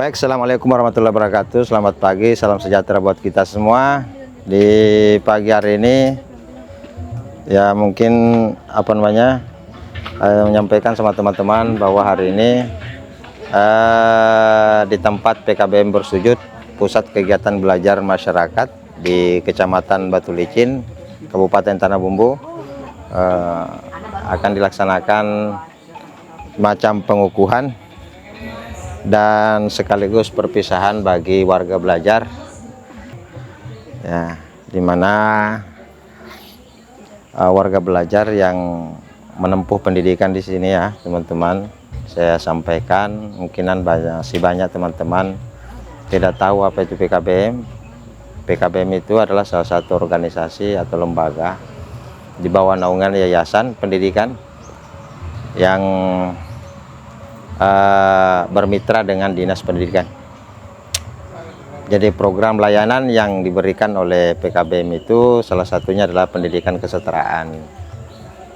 Baik, assalamualaikum warahmatullahi wabarakatuh. Selamat pagi, salam sejahtera buat kita semua. Di pagi hari ini, ya mungkin menyampaikan sama teman-teman bahwa hari ini di tempat PKBM Bersujud, Pusat Kegiatan Belajar Masyarakat di Kecamatan Batu Licin, Kabupaten Tanah Bumbu, akan dilaksanakan macam pengukuhan dan sekaligus perpisahan bagi warga belajar, ya, dimana warga belajar yang menempuh pendidikan di sini, ya teman-teman, saya sampaikan mungkinan banyak teman-teman tidak tahu apa itu PKBM. PKBM itu adalah salah satu organisasi atau lembaga di bawah naungan yayasan pendidikan yang bermitra dengan Dinas Pendidikan. Jadi program layanan yang diberikan oleh PKBM itu salah satunya adalah pendidikan kesetaraan,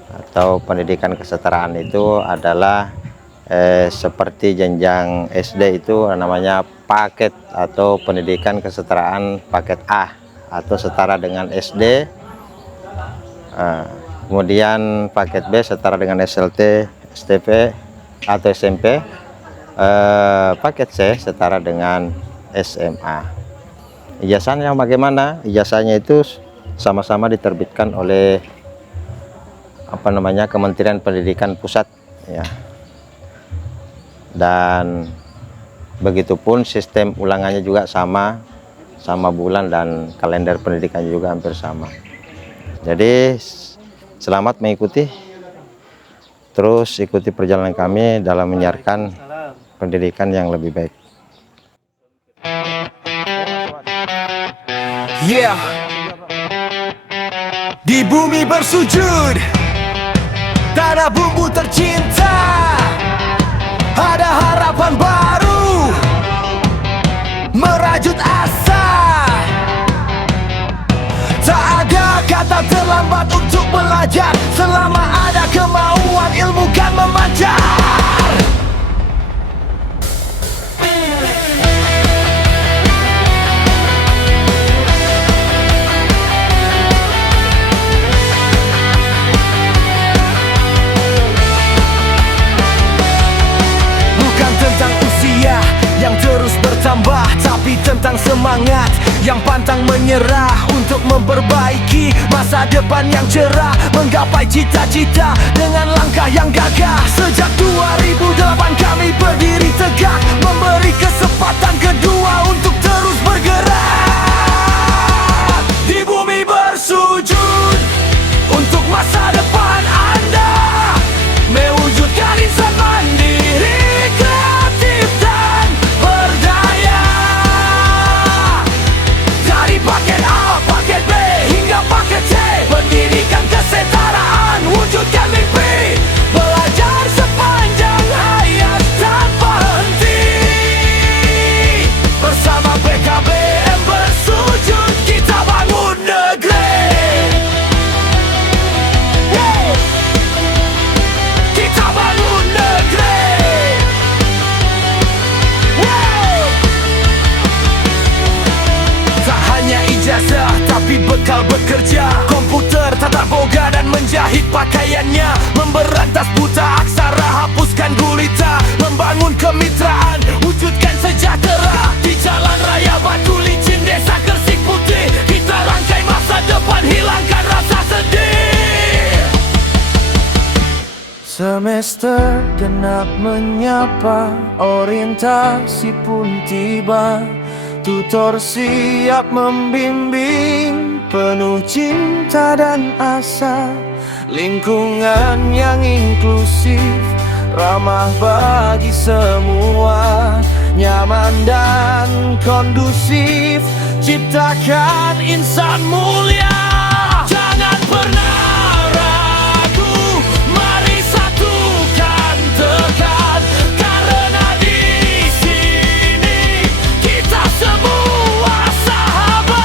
atau pendidikan kesetaraan itu adalah seperti jenjang SD itu namanya paket atau pendidikan kesetaraan paket A atau setara dengan SD, kemudian paket B setara dengan SLT, STP atau SMP, paket C setara dengan SMA. Ijazahnya bagaimana? Ijazahnya itu sama-sama diterbitkan oleh Kementerian Pendidikan Pusat, ya. Dan begitupun sistem ulangannya juga sama bulan dan kalender pendidikannya juga hampir sama. Jadi selamat mengikuti. Terus ikuti perjalanan kami dalam menyiarkan pendidikan yang lebih baik. Yeah. Di bumi bersujud, tanah bumbu tercinta, ada harapan baru, merajut asa. Tak ada kata terlambat untuk belajar, selama ada kemauan ilmu kan memancar. Bukan tentang usia yang terus bertambah, tapi tentang semangat yang pantang menyerah untuk memperbaiki masa depan yang cerah, menggapai cita-cita dengan langkah yang gagah. Sejak 2008 kami berdiri tegak, memberi kesempatan kedua untuk terus bergerak. Di bumi bersujud untuk masa depan Anda, mewujudkan insan mandiri, kreatif dan berdaya. Dari paket A, paket B hingga paket C, pendidikan kesetaraan, wujudkan mimpi, belajar sepanjang hayat tanpa henti. Bersama PKBM Bersujud kita bangun negeri. Kita bangun negeri. Tak hanya ijazah tapi bekal bekerja, komputer, tata boga dan menjahit pakaiannya, memberantas buta aksara, hapuskan gulita, membangun kemitraan, wujudkan sejahtera. Di jalan raya Batu Licin, desa Gersik Putih, kita rangkai masa depan, hilangkan rasa sedih. Semester genap menyapa, orientasi pun tiba, tutor siap membimbing, penuh cinta dan asa. Lingkungan yang inklusif, ramah bagi semua, nyaman dan kondusif, ciptakan insan mulia. Jangan pernah ragu, mari satukan tekad, karena di sini kita semua sahabat.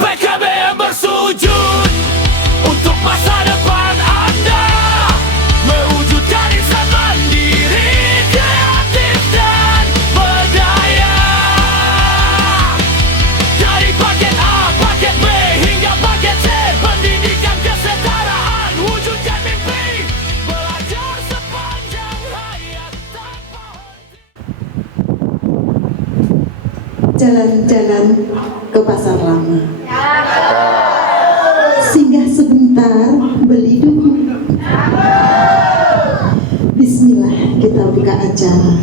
PKBM Bersujud untuk masa depan Anda, mewujudkan insan mandiri, jalan-jalan ke pasar lama. Singgah sebentar beli duku. Bismillah, kita buka acara.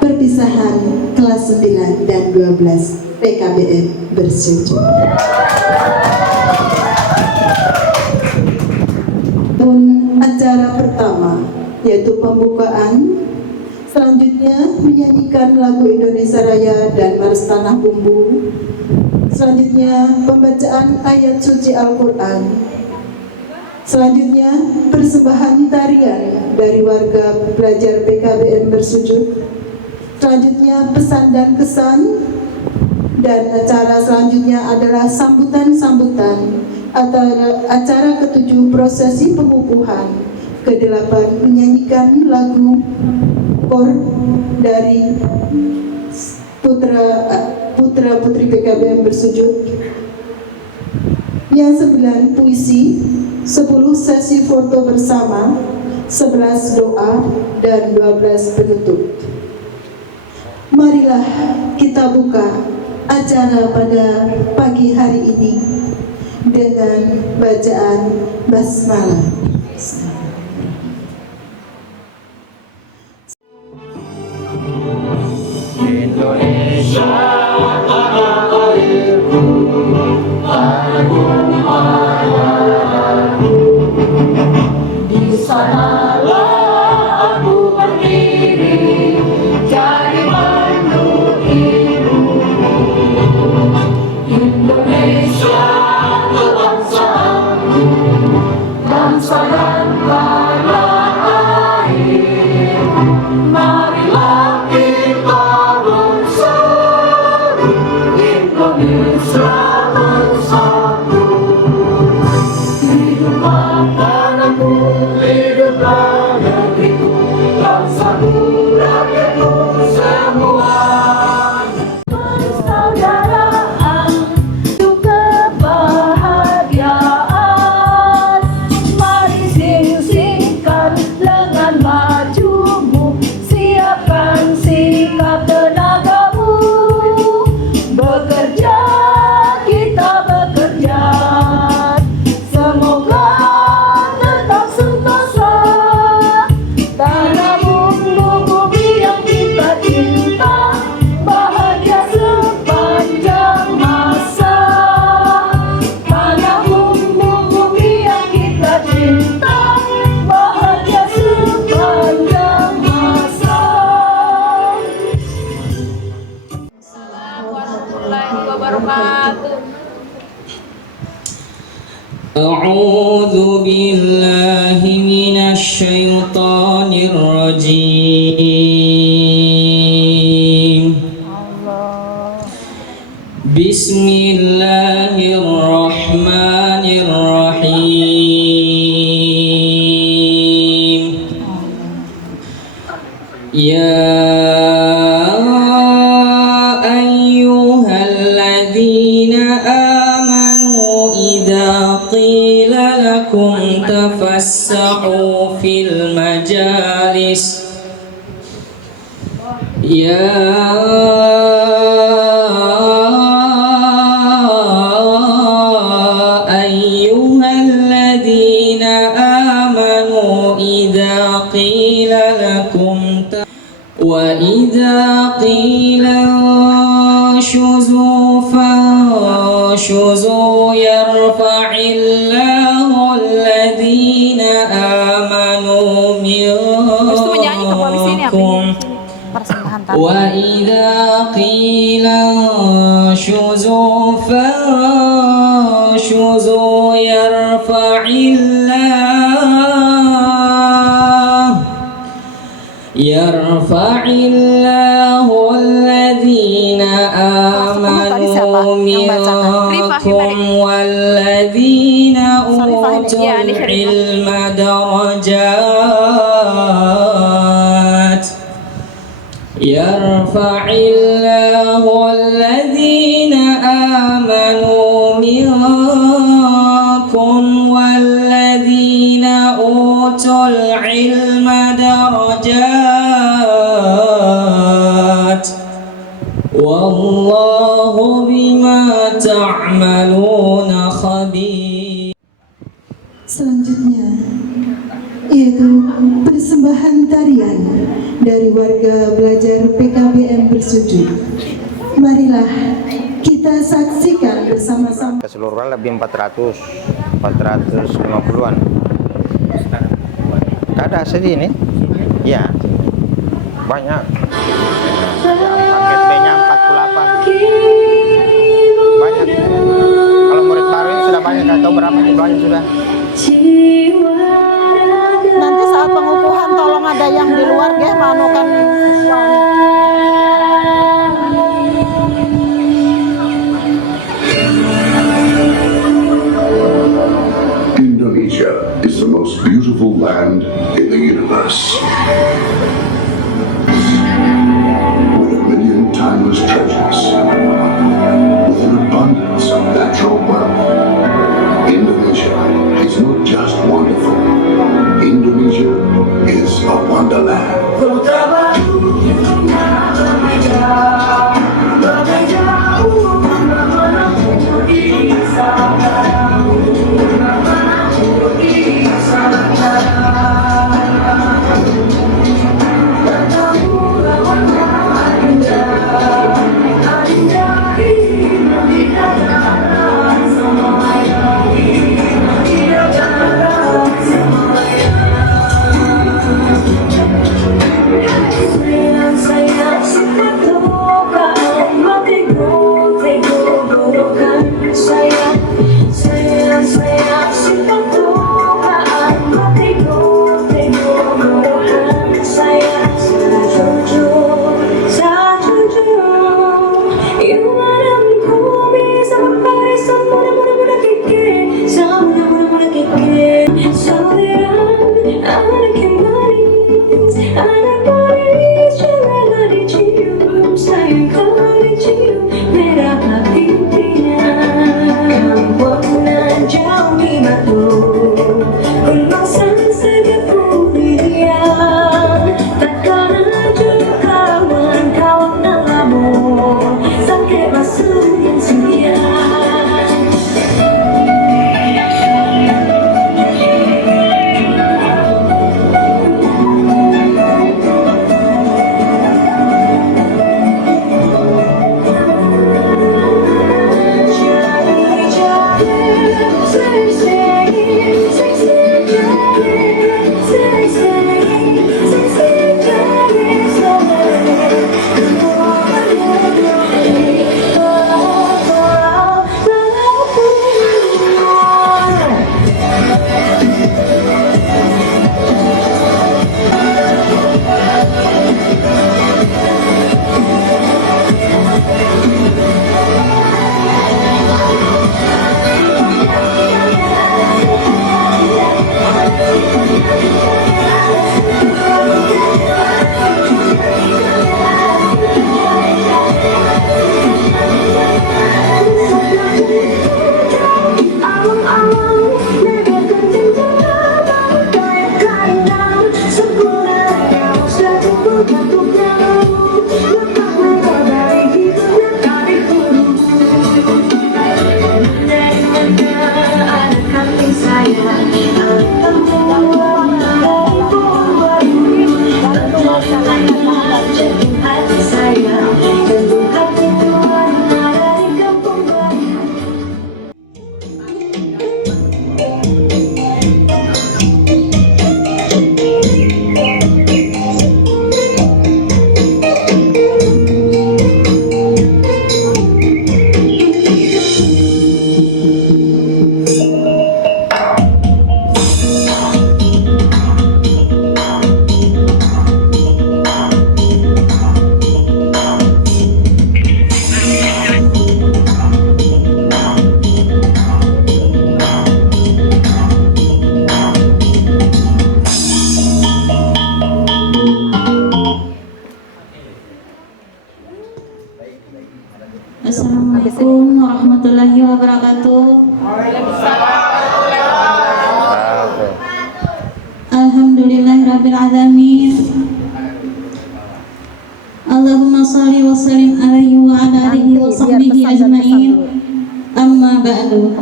Perpisahan kelas 9 dan 12 PKBM bersujud. Acara pertama yaitu pembukaan, selanjutnya menyanyikan lagu Indonesia Raya dan Mars Tanah Bumbu, selanjutnya pembacaan ayat suci Al-Quran, selanjutnya persembahan tarian dari warga belajar PKBM bersujud, selanjutnya pesan dan kesan, dan acara selanjutnya adalah sambutan-sambutan acara ketujuh prosesi pengukuhan, ke-8 menyanyikan lagu kor dari putra-putri PKBM bersujud, yang 9 puisi, 10 sesi foto bersama, 11 doa, dan 12 penutup. Marilah kita buka acara pada pagi hari ini dengan bacaan basmalah. Indonesia tanah airku, tanahku ayahku. Di sanalah aku berdiri, jadi mandu ibu. Indonesia kebangsaanku, bangsa dan tanah airku. Marilah kita bersatu, Indonesia bersatu. Hiduplah tanahku, hiduplah negeriku, bangsaku, rakyatku semua. Persaudaraan, juga kebahagiaan. Mari sing-singkan lengan majumu, siapkan sikap tenagamu. Bekerja, kita bekerja, semoga tetap sentosa. Tanah bumbu bumi yang kita cinta, bahagia sepanjang masa. Tanah bumbu bumi yang kita cinta, bahagia sepanjang masa. Warahmatullahi wabarakatuh. أعوذ بالله من الشيطان الرجيم. بسم الله الرحمن الرحيم. يا أيها الذين آمنوا إذا قيل لكم تفسحوا في المجالس أيها الذين آمنوا إذا قيل لكم وإذا قيل انشزوا فانشزوا يرفع الله الذين آمنوا منكم وإذا قيل انشزوا فانشزوا يرفع الله الذين آمنوا منكم والذين أوتوا العلم درجات. يرفع الله الذين آمنوا منكم والذين أوتوا العلم درجات. Wallahu bima ta'maluna khabir. Selanjutnya yaitu persembahan tarian dari warga belajar PKBM Bersujud. Marilah kita saksikan bersama-sama. Keseluruhan lebih 450-an. Gak ada segini? Ya, banyak. Paket B-nya 48. Banyak. Kalau murid baru ini sudah banyak, gak tahu berapa jumlahnya sudah. Nanti saat pengukuhan tolong ada yang di luar ya, manukan siswanya. Indonesia is the most beautiful land in the universe. With a million timeless treasures, with an abundance of natural wealth, Indonesia is not just wonderful. Indonesia is a wonderland. Assalamualaikum warahmatullahi wabarakatuh. Alhamdulillahirabbil alamin. Allahumma sholli wa sallim alaihi wa ala alihi wa sahbihi ajmain. Amma ba'du.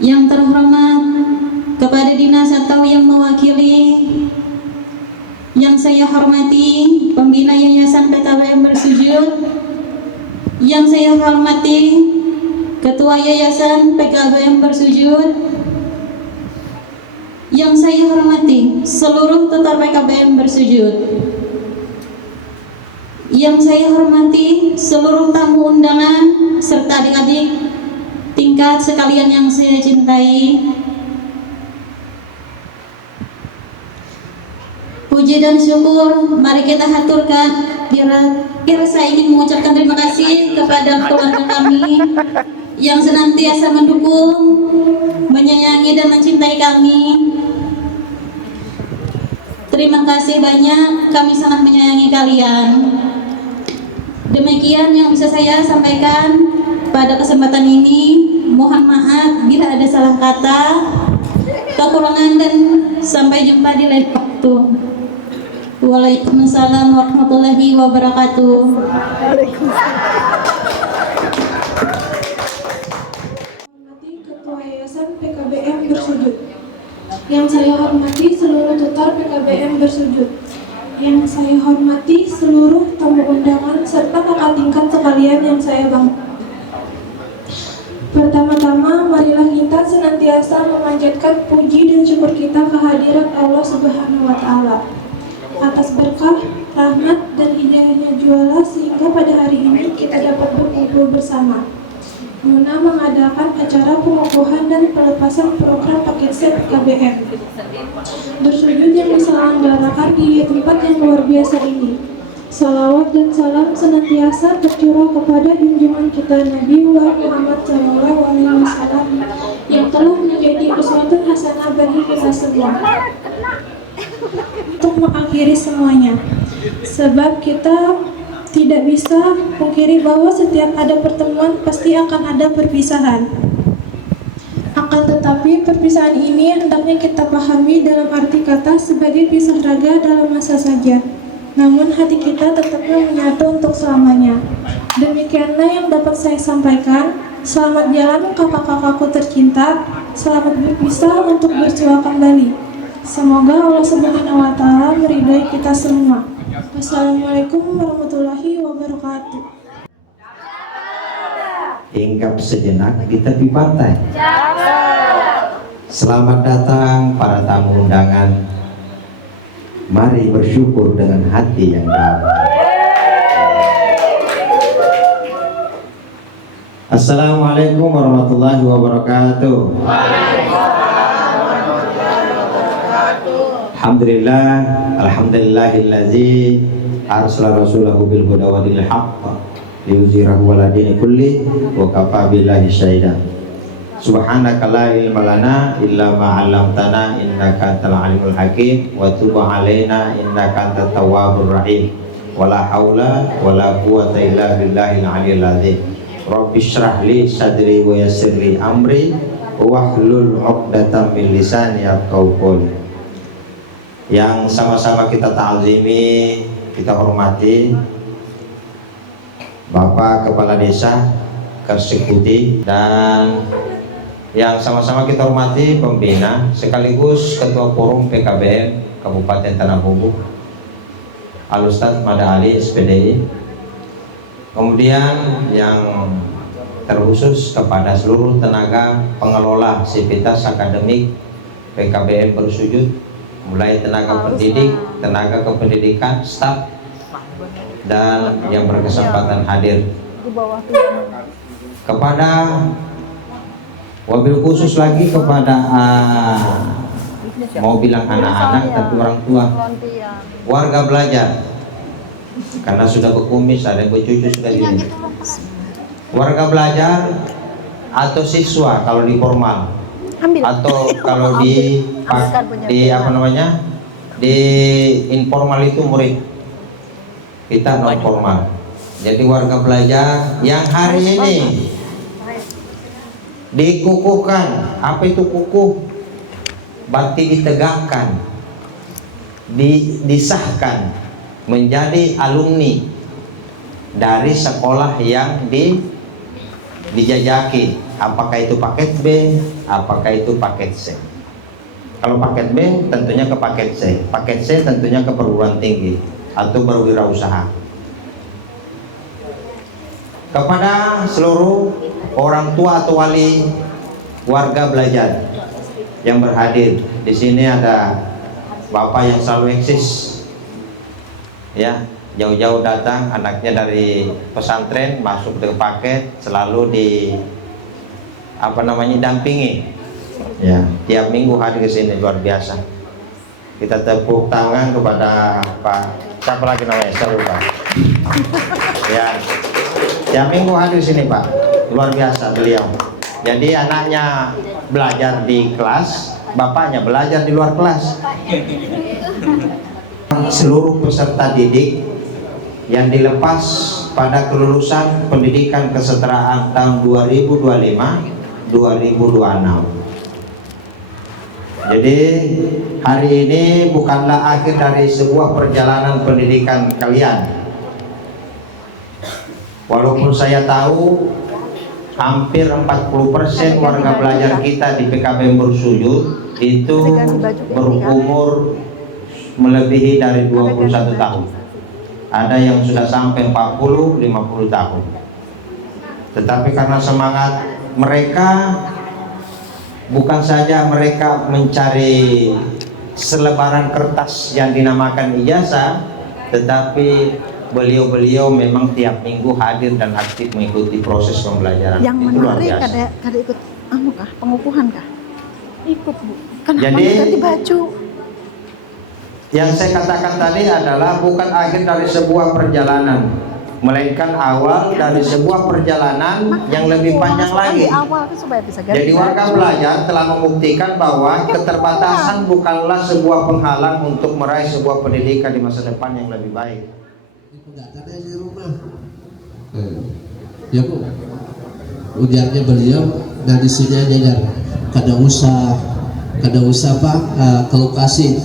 Yang terhormat kepada dinas atau yang mewakili, yang saya hormati pembina Yayasan PKBM Bersujud, yang saya hormati Ketua Yayasan PKBM Bersujud, yang saya hormati seluruh tutor PKBM Bersujud, yang saya hormati seluruh tamu undangan serta adik-adik tingkat sekalian yang saya cintai. Puji dan syukur mari kita haturkan. Saya ingin mengucapkan terima kasih kepada keluarga kami yang senantiasa mendukung, menyayangi dan mencintai kami. Terima kasih banyak, kami sangat menyayangi kalian. Demikian yang bisa saya sampaikan pada kesempatan ini. Mohon maaf bila ada salah kata, kekurangan, dan sampai jumpa di lain waktu. Waalaikumsalam warahmatullahi wabarakatuh. Ketua Yayasan PKBM Bersujud. Yang saya hormati seluruh tutor PKBM Bersujud. Yang saya hormati seluruh tamu undangan serta kakak tingkat sekalian yang saya banggakan. Pertama-tama, marilah kita senantiasa memanjatkan puji dan syukur kita kehadirat Allah Subhanahu wa Ta'ala atas berkah, rahmat, dan hidayahnya juala sehingga pada hari ini kita dapat berkumpul bersama guna mengadakan acara pengukuhan dan pelepasan program paket set KBM Bersujud yang diselenggarakan di tempat yang luar biasa ini. Salawat dan salam senantiasa tercurah kepada junjungan kita Nabi Muhammad SAW yang telah menjadi uswatun hasanah bagi kita semua. Untuk mengakhiri semuanya, sebab kita tidak bisa pungkiri bahwa setiap ada pertemuan pasti akan ada perpisahan. Akan tetapi perpisahan ini hendaknya kita pahami dalam arti kata sebagai pisah raga dalam masa saja. Namun hati kita tetapnya menyatu untuk selamanya. Demikianlah yang dapat saya sampaikan. Selamat jalan kakak-kakakku tercinta. Selamat berpisah untuk bersua kembali. Semoga Allah Subhanahu wa Ta'ala meridai kita semua. Wassalamualaikum warahmatullahi wabarakatuh. Hinggap sejenak di tepi pantai. Selamat datang para tamu undangan. Mari bersyukur dengan hati yang damai. Assalamualaikum warahmatullahi wabarakatuh. Alhamdulillah, alhamdulillahillazi arsala rasulahu bil huda wa dinil haqq liyuzhirahu ala dini kulli wa kafa billahi syahida. Subhanaka la ilma lana illa ma 'allamtana innaka antal alimul hakim wa tub 'alaina innaka antat tawwabur rahim. Wala haula wala quwwata illa billahil aliyyil azim. Rabbi shrah li sadri wa yassir li amri wahlul 'uqdatam min lisani yafqahu qawli. Yang sama-sama kita ta'zimi, kita hormati Bapak Kepala Desa Kersekuti, dan yang sama-sama kita hormati pembina sekaligus Ketua Forum PKBM Kabupaten Tanah Bumbu Al-Ustadz Mada Ali SPDI. Kemudian yang terkhusus kepada seluruh tenaga pengelola sivitas akademik PKBM Bersujud, mulai tenaga pendidik, tenaga kependidikan, staf, dan yang berkesempatan hadir. Kepada wabil khusus lagi kepada mau bilang anak-anak tapi orang tua, warga belajar, karena sudah berkumis, ada yang bercucu sudah gini. Warga belajar atau siswa kalau di formal, atau kalau di apa namanya, di informal itu murid, kita non formal. Jadi warga belajar yang hari ini dikukuhkan. Apa itu kukuh? Bakti ditegakkan. disahkan menjadi alumni dari sekolah yang dijajaki, apakah itu paket B, apakah itu paket C. Kalau paket B tentunya ke paket C, paket C tentunya ke perguruan tinggi atau berwirausaha. Kepada seluruh orang tua atau wali warga belajar yang berhadir di sini, ada bapak yang selalu eksis, ya, jauh-jauh datang anaknya dari pesantren masuk ke paket, selalu dampingi. Ya, tiap minggu hadir ke sini, luar biasa. Kita tepuk tangan kepada Pak, siapa lagi namanya? Saya lupa. Ya, tiap minggu hadir sini Pak, luar biasa beliau. Jadi anaknya belajar di kelas, bapaknya belajar di luar kelas. Seluruh peserta didik yang dilepas pada kelulusan pendidikan kesetaraan tahun 2025-2026. Jadi hari ini bukanlah akhir dari sebuah perjalanan pendidikan kalian. Walaupun saya tahu hampir 40% warga belajar kita di PKBM Bersujud itu berumur melebihi dari 21 tahun. Ada yang sudah sampai 40-50 tahun. Tetapi karena semangat mereka, bukan saja mereka mencari selebaran kertas yang dinamakan ijazah, tetapi beliau-beliau memang tiap minggu hadir dan aktif mengikuti proses pembelajaran. Yang itu luar menarik biasa. kada ikut pengukuhan kah? Ikut Bu. Kenapa Jadi ganti baju? Yang saya katakan tadi adalah bukan akhir dari sebuah perjalanan, melainkan awal dari sebuah perjalanan yang lebih panjang lagi. Jadi warga belajar telah membuktikan bahwa keterbatasan bukanlah sebuah penghalang untuk meraih sebuah pendidikan di masa depan yang lebih baik. Di rumah. Ya Bu, ujarnya beliau, nah di sini aja kada usah Pak ke lokasi,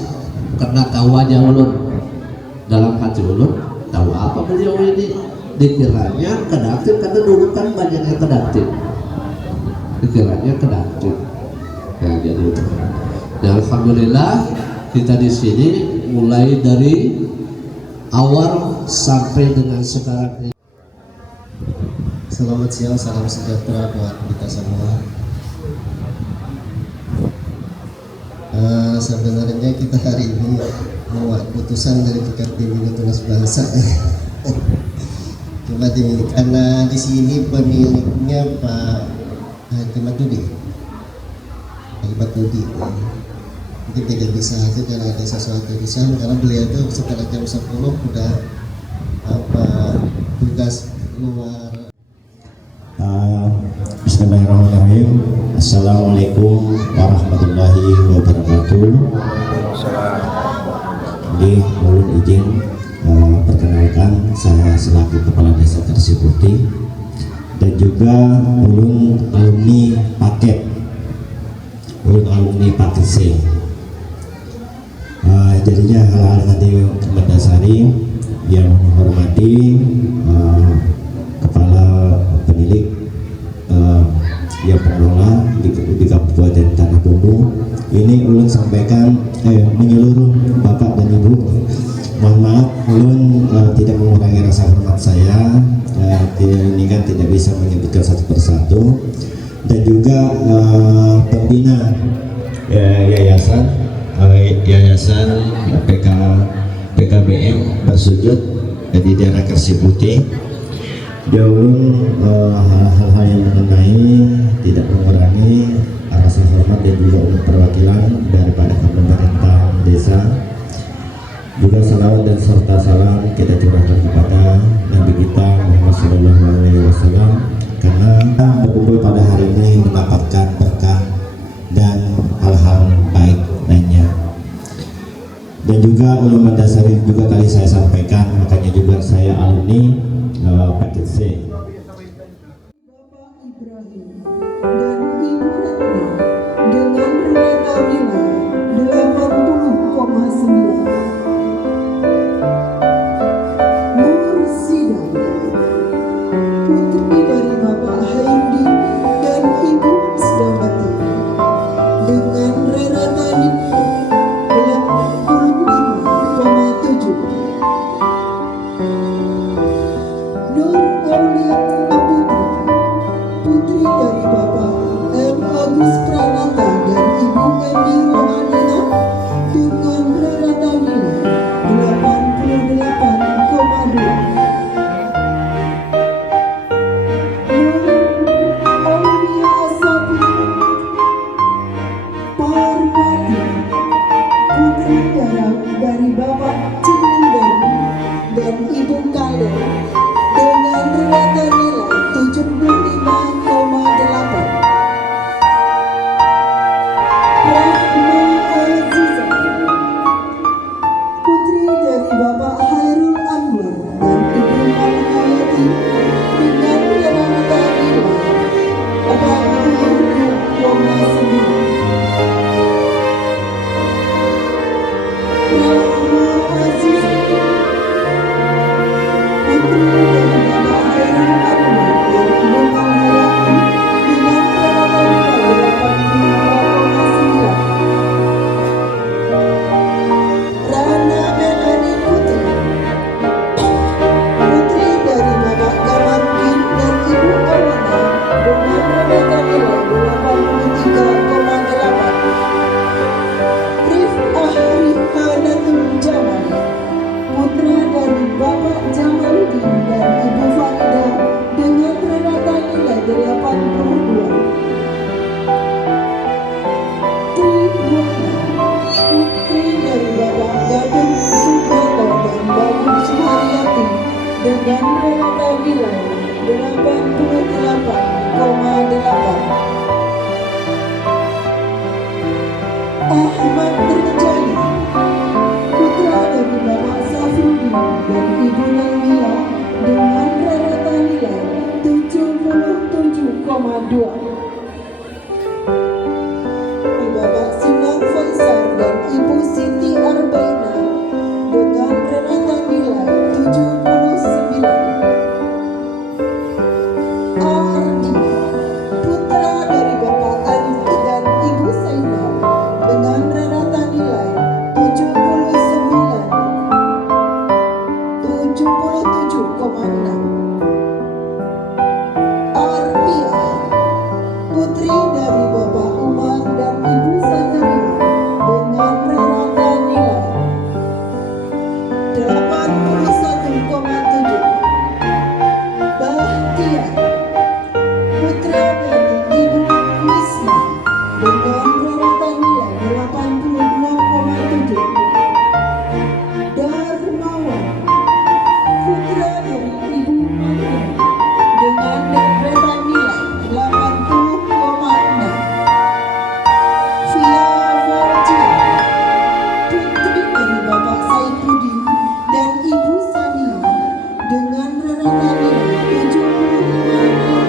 karena tahu aja ulun dalam hati ulun, tahu apa beliau ini, dikiranya kada aktif, karena dulu kan banyak yang kada aktif, dikiranya kada aktif. Ya jadi itu. Ya, alhamdulillah kita di sini mulai dari awal sampai dengan sekarang. Selamat siang, salam sejahtera buat kita semua. Sebenarnya kita hari ini membuat putusan dari tingkat pimpinan tugas bangsa. Cuma karena di sini pemiliknya Pak Haji Matudi, mungkin tidak bisa hadir karena ada sesuatu di sana, karena beliau itu setelah jam 10 udah tugas luar. Bismillahirrahmanirrahim. Assalamualaikum warahmatullahi wabarakatuh. Jadi mohon izin perkenalkan, saya selaku Kepala Desa Kersiputi dan juga ulun alumni paket C. Jadinya hal-hal tadi mendasari yang menghormati kepala penilik yang pengelola di Kabupaten Tanah Bumbu. Ini ulun sampaikan menyeluruh Bapak dan Ibu, mohon maaf ulun tidak mengurangi rasa hormat saya. Ini kan tidak bisa menyebutkan satu persatu, dan juga pembina yayasan PKBM Bersujud di daerah Kersiputi. Dia ulun hal-hal yang mengenai tidak mengurangi rasa hormat dan juga untuk perwakilan daripada pemerintah desa. Juga salawat dan serta salam kita curahkan kepada Nabi kita Muhammad SAW, karena berkumpul pada hari ini mendapatkan berkah dan hal-hal baik lainnya. Dan juga ulun mendasari juga tadi saya sampaikan, makanya juga saya alumni paket C. Bapak Ibrahim dan Ibu Ratna dengan rendah nilai 80,9. dan Ibu Nadia dengan rata nilai 77,2. Bapak Sinar Faisal dan Ibu Siti Arbaina dengan rata nilai 79. Ardi, putra dari Bapak Ardi dan Ibu Saina dengan rata nilai 77,6. Arpia, putri dari Bapak Umar dan Ibu Zakaria dengan rata nilai 81,7. Bahtiar, putra dari Ibu Wisma dengan rata nilai 82,7. Darmawan, putra dari Ibu Maria dengan rata nilai 80,6. Via Fauzia, putri dari Bapak Saipudin dan Ibu Sania dengan rata nilai 74.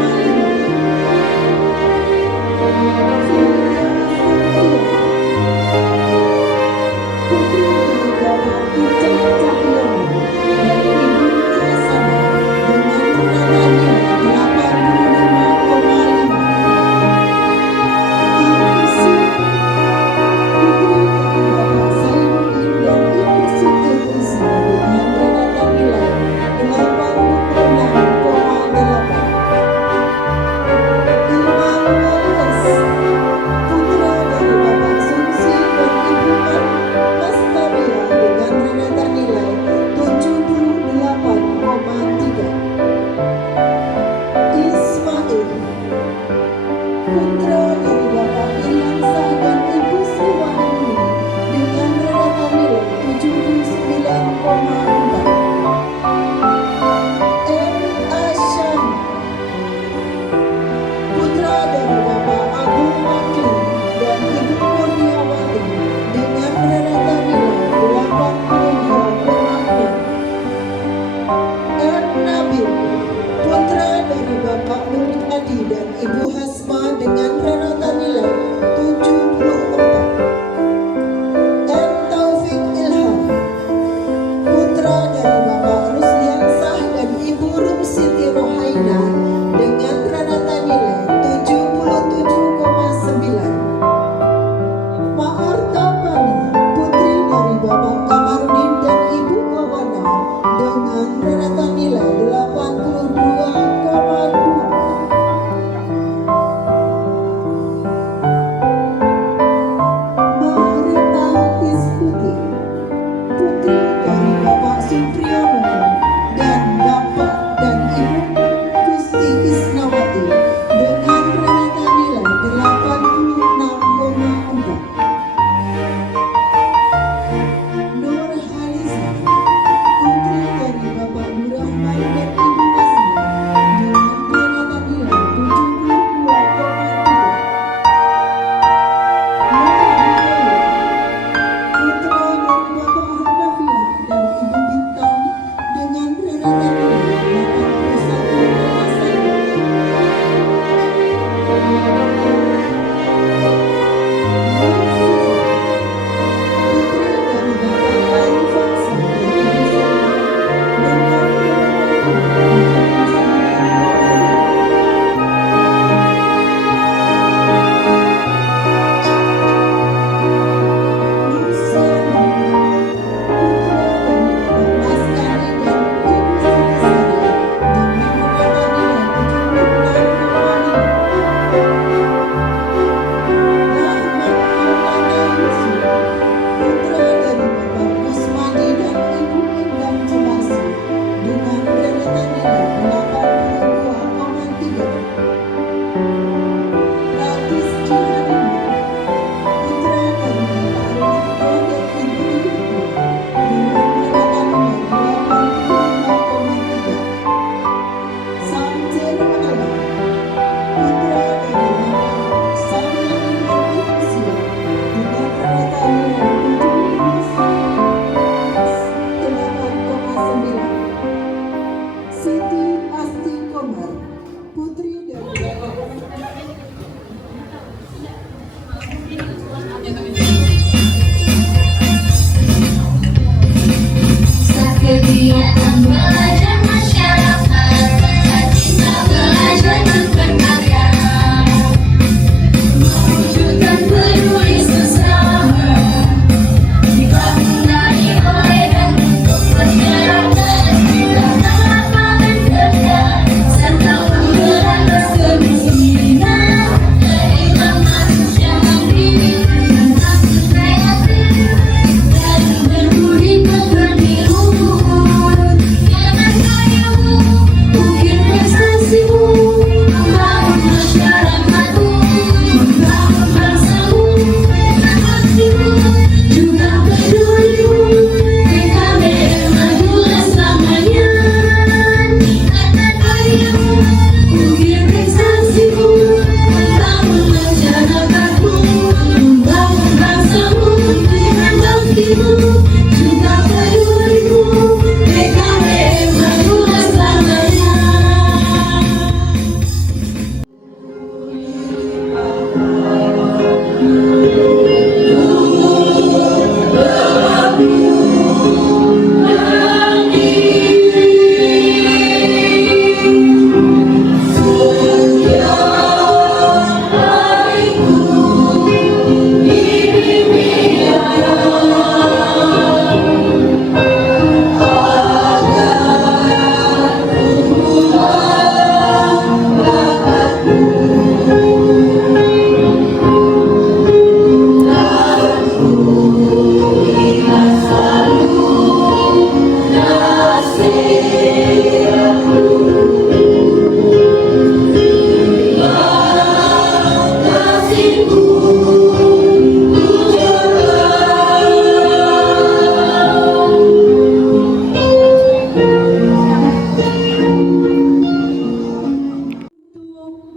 kegiatan belajar masyarakat, cita-cita belajar dan berkarya, mewujudkan peduli sesama, dibangunkan oleh dan untuk masyarakat, datang lapangan kerja, serta memberantas kemiskinan, jadilah manusia mandiri, takut kreatif, dan berbudi pekerti luhur. Jangan karyamu, ukir prestasimu, membangun masyarakatmu, membangun bangsamu, dengan baktimu, juga pedulimu. PKBM majulah selamanya. Tingkatkan karyamu, ukir prestasimu, membangun masyarakatmu, membangun bangsamu, dengan baktimu, juga pedulimu. PKBM majulah selamanya.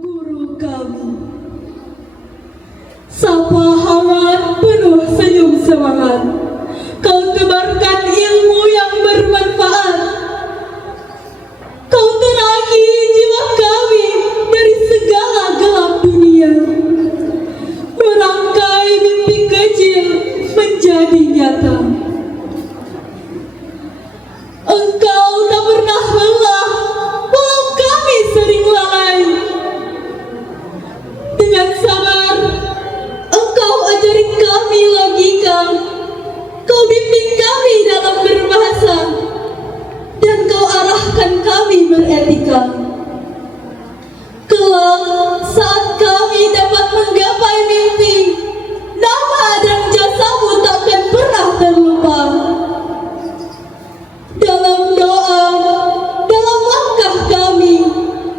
Guru kami, sapa hangat penuh senyum semangat, kau tebarkan ilmu yang bermanfaat, kau terangi jiwa kami dari segala gelap dunia, merangkai mimpi kecil menjadi nyata. Engkau tak pernah lelah walau kami sering lalai. Dengan sabar, engkau ajari kami logika, kau bimbing kami dalam berbahasa, dan kau arahkan kami beretika. Kelak saat kami dapat menggapai mimpi, nama dan jasamu takkan pernah terlupa. Dalam doa, dalam langkah kami,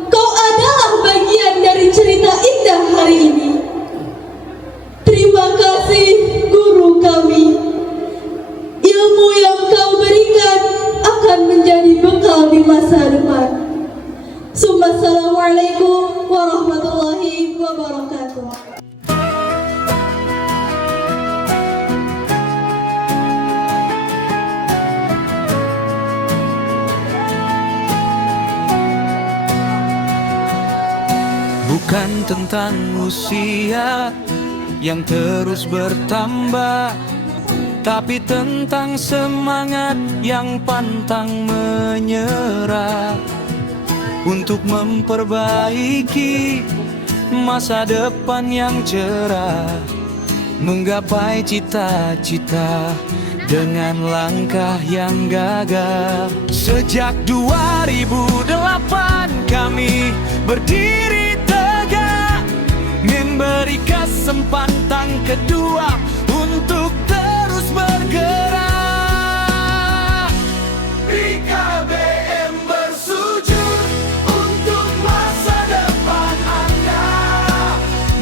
kau adalah bagian dari cerita indah hari ini. Terima kasih guru kami. Ilmu yang kau berikan akan menjadi bekal di masa depan. Assalamualaikum warahmatullahi wabarakatuh. Bukan tentang usia yang terus bertambah, tapi tentang semangat yang pantang menyerah untuk memperbaiki masa depan yang cerah, menggapai cita-cita dengan langkah yang gagah. Sejak 2008 kami berdiri tegak, memberi kesempatan kedua untuk terus bergerak. PKBM bersujud untuk masa depan Anda,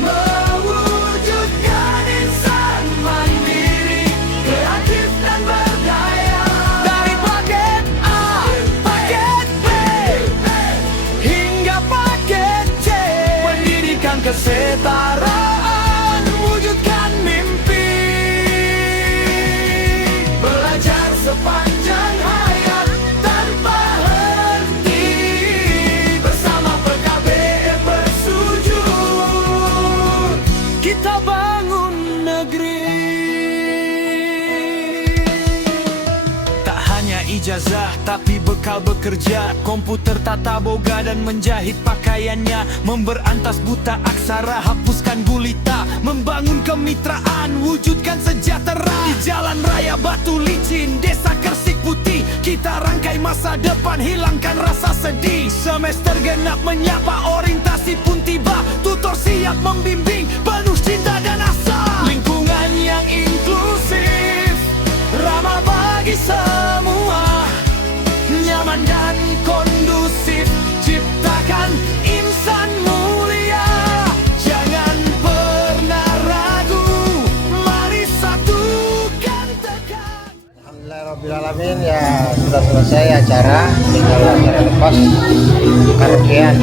mewujudkan insan mandiri, kreatif dan berdaya. Dari paket A, paket B, hingga paket C, pendidikan kesetaraan, wujudkan mimpi. ijazah tapi bekal bekerja. Komputer tata boga dan menjahit pakaiannya. Memberantas buta aksara, hapuskan gulita. Membangun kemitraan, wujudkan sejahtera. Di jalan raya batu licin, desa Kersik Putih, kita rangkai masa depan, hilangkan rasa sedih. Semester genap menyapa, orientasi pun tiba. Tutor siap membimbing, penuh cinta dan asa. Lingkungan yang inklusif, ramah bagi semua, nyaman dan kondusif, ciptakan insan mulia. Jangan pernah ragu, mari satukan tekad. Alhamdulillahirrahmanirrahim, ya sudah selesai acara, tinggal acara lepas karaokean.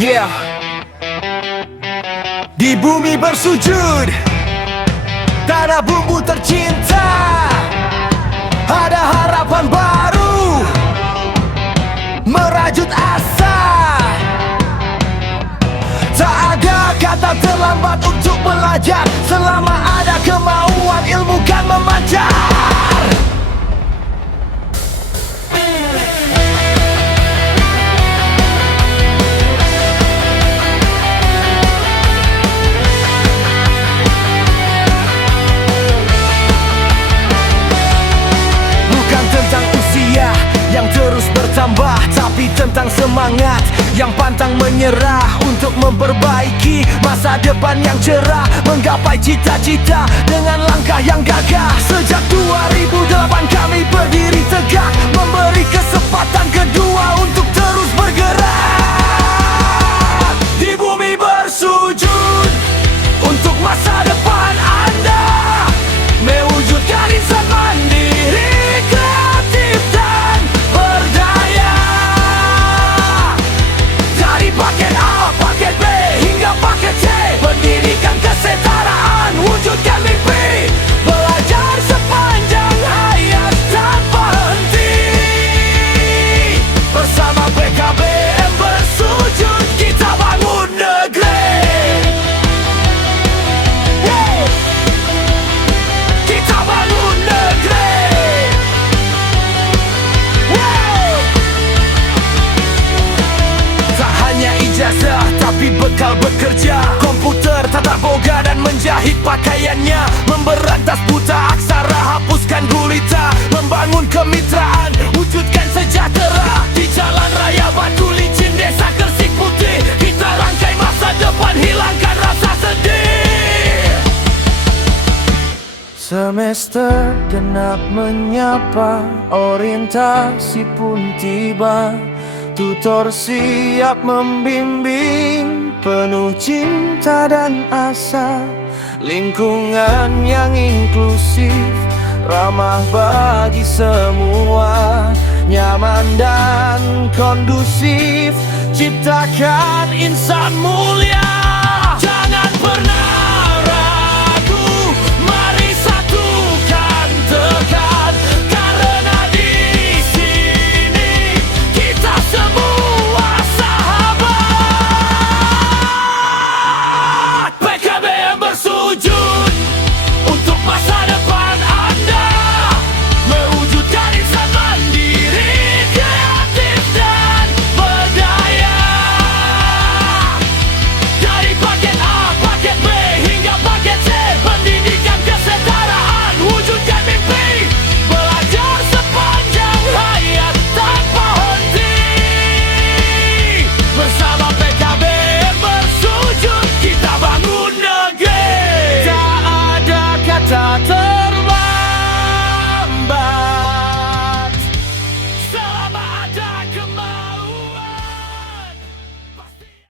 Yeah. Di bumi bersujud, tanah bumbu tercinta, ada harapan baru, merajut asa. Tak ada kata terlambat untuk belajar, selama ada kemauan ilmu kan memancar. Yang terus bertambah, tapi tentang semangat yang pantang menyerah untuk memperbaiki masa depan yang cerah, menggapai cita-cita dengan langkah yang gagah. Sejak 2008 kami berdiri tegak, memberi kesempatan kedua untuk terus bergerak. Di bumi bersujud untuk masa depan Anda, mewujudkan insan mandiri, kreatif dan berdaya. Dari paket A, paket B, hingga paket C, pendidikan kesetaraan, wujudkan mimpi, belajar sepanjang hayat tanpa henti. Bersama PKBM bersujud, kita bangun negeri. Kita bangun negeri. Tak hanya ijazah tapi bekal bekerja. Komputer tata boga dan menjahit pakaiannya. Memberantas buta aksara, hapuskan gulita. Membangun kemitraan, wujudkan sejahtera. Di jalan raya batu licin, desa Kersik Putih, kita rangkai masa depan, hilangkan rasa sedih. Semester genap menyapa, orientasi pun tiba. Tutor siap membimbing, penuh cinta dan asa. Lingkungan yang inklusif, ramah bagi semua, nyaman dan kondusif, ciptakan insan mulia. Jangan pernah